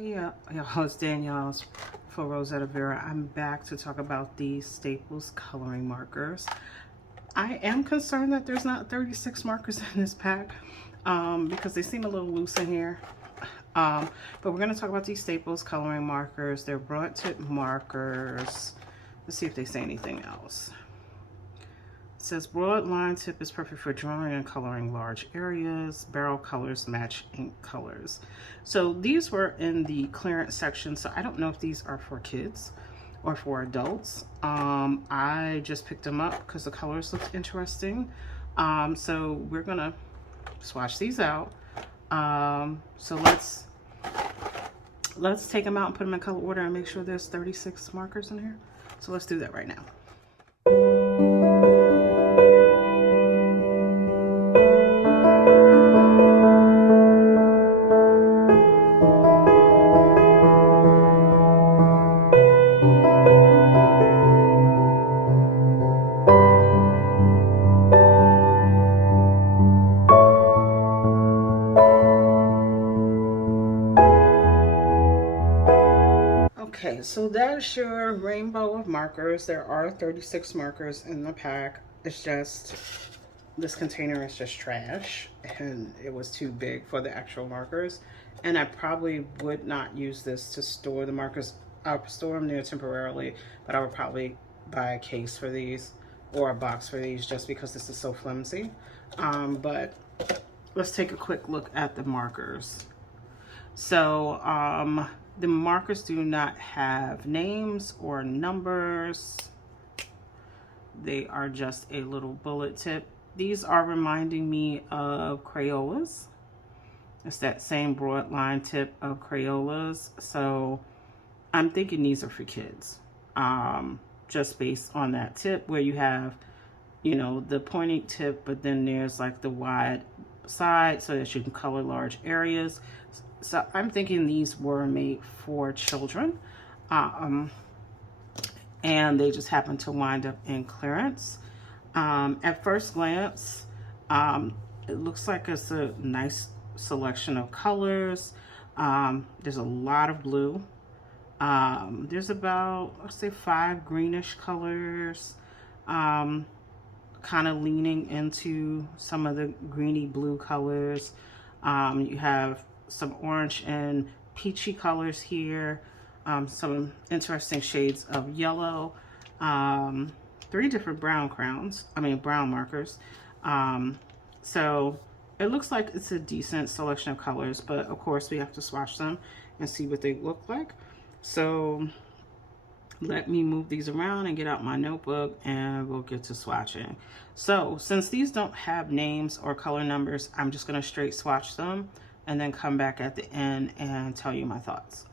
Hey, y'all, it's Danielle's for Rosetta Vera. I'm back to talk about these Staples coloring markers. I am concerned that there's not 36 markers in this pack because they seem a little loose in here. But we're going to talk about these Staples coloring markers. They're broad tip markers. Let's see if they say anything else. It says broad line tip is perfect for drawing and coloring large areas. Barrel colors match ink colors. So these were in the clearance section. So I don't know if these are for kids or for adults. I just picked them up because the colors looked interesting. So we're gonna swatch these out. So let's take them out and put them in color order and make sure there's 36 markers in here. So let's do that right now. Okay, so that's your rainbow of markers. There are 36 markers in the pack. It's just, this container is just trash and it was too big for the actual markers. And I probably would not use this to store the markers. I'll store them there temporarily, but I would probably buy a case for these or a box for these just because this is so flimsy. But let's take a quick look at the markers. So, the markers do not have names or numbers. They are just a little bullet tip. These are reminding me of Crayolas. It's that same broad line tip of Crayolas. So I'm thinking these are for kids. Just based on that tip where you have, you know, the pointing tip, but then there's like the wide side so that you can color large areas. So I'm thinking these were made for children, and they just happen to wind up in clearance. At first glance, it looks like it's a nice selection of colors. There's a lot of blue. There's about, let's say, 5 greenish colors, kind of leaning into some of the greeny blue colors. You have some orange and peachy colors here, some interesting shades of yellow, 3 different brown brown markers. So it looks like it's a decent selection of colors, but of course we have to swatch them and see what they look like. So let me move these around and get out my notebook and we'll get to swatching. So since these don't have names or color numbers, I'm just going to straight swatch them and then come back at the end and tell you my thoughts.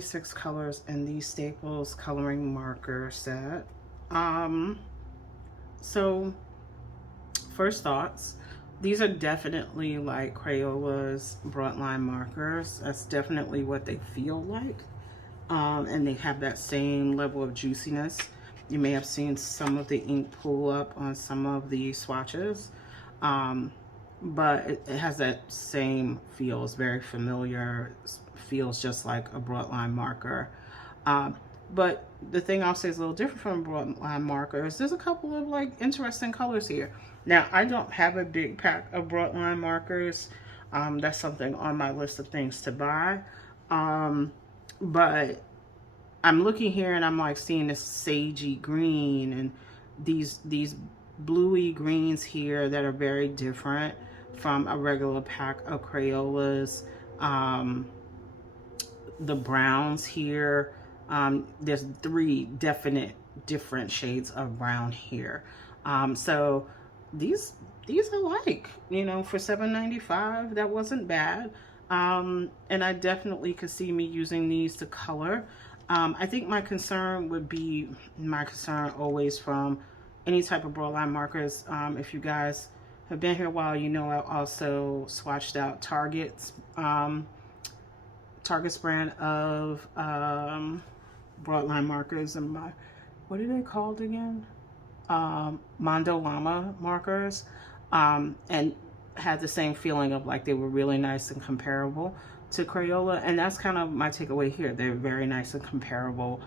36 colors in the Staples coloring marker set. So first thoughts, these are definitely like Crayola's broadline markers. That's definitely what they feel like. And they have that same level of juiciness. You may have seen some of the ink pull up on some of the swatches. But it has that same feel. It's very familiar. Feels just like a broadline marker. But the thing I'll say is a little different from broadline markers. There's a couple of like interesting colors here. Now, I don't have a big pack of broadline markers. That's something on my list of things to buy. But I'm looking here and I'm like seeing this sagey green and these bluey greens here that are very different from a regular pack of Crayola's. The browns here, there's 3 definite different shades of brown here. So these I like, you know, for $7.95, that wasn't bad. And I definitely could see me using these to color. I think my concern would be, always from any type of broadline markers. If you guys have been here a while, you know I also swatched out Target's brand of broadline markers, and what are they called again? Mondo Llama markers, and had the same feeling of like they were really nice and comparable to Crayola, and that's kind of my takeaway here. They're very nice and comparable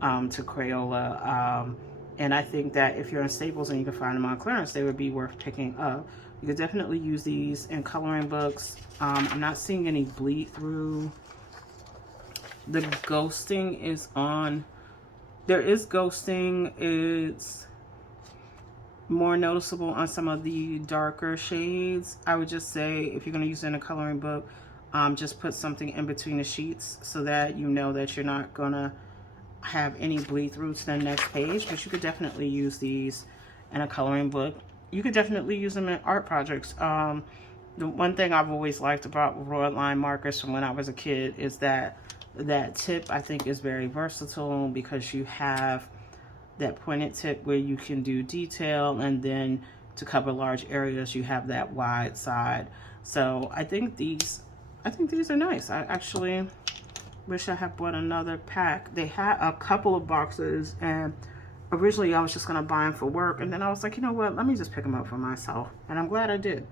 to Crayola, and I think that if you're in Staples and you can find them on clearance, they would be worth picking up. You could definitely use these in coloring books. I'm not seeing any bleed through. The ghosting is on. There is ghosting. It's more noticeable on some of the darker shades. I would just say if you're going to use it in a coloring book, just put something in between the sheets so that you know that you're not going to have any bleed through to the next page. But you could definitely use these in a coloring book. You could definitely use them in art projects. The one thing I've always liked about broadline markers from when I was a kid is that tip, I think, is very versatile because you have that pointed tip where you can do detail, and then to cover large areas you have that wide side. So I think these are nice. I actually wish I had bought another pack. They had a couple of boxes, and originally I was just gonna buy them for work, and then I was like, you know what, let me just pick them up for myself, and I'm glad I did.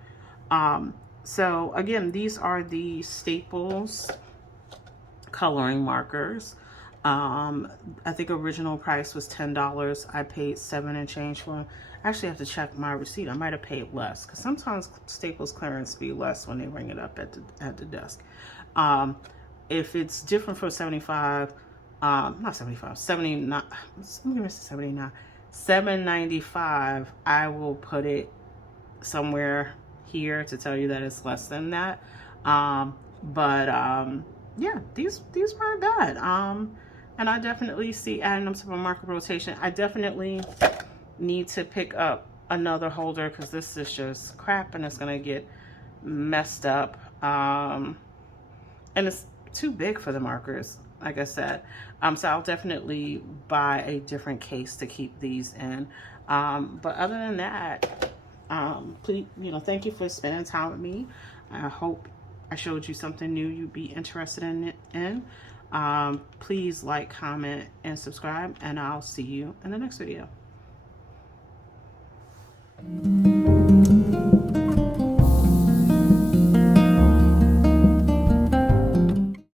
So again, these are the Staples coloring markers. I think original price was $10. I paid $7 and change for them. I actually have to check my receipt. I might have paid less because sometimes Staples clearance be less when they ring it up at the desk. If it's different for 75, not 75, 79, I'm gonna say 79, $7.95, I will put it somewhere here to tell you that it's less than that. Yeah, these weren't bad. And I definitely see adding them to my marker rotation. I definitely need to pick up another holder because this is just crap and it's gonna get messed up. And it's too big for the markers, like I said. So I'll definitely buy a different case to keep these in. But other than that, please, thank you for spending time with me. I hope I showed you something new you'd be interested in. Please like, comment, and subscribe, and I'll see you in the next video.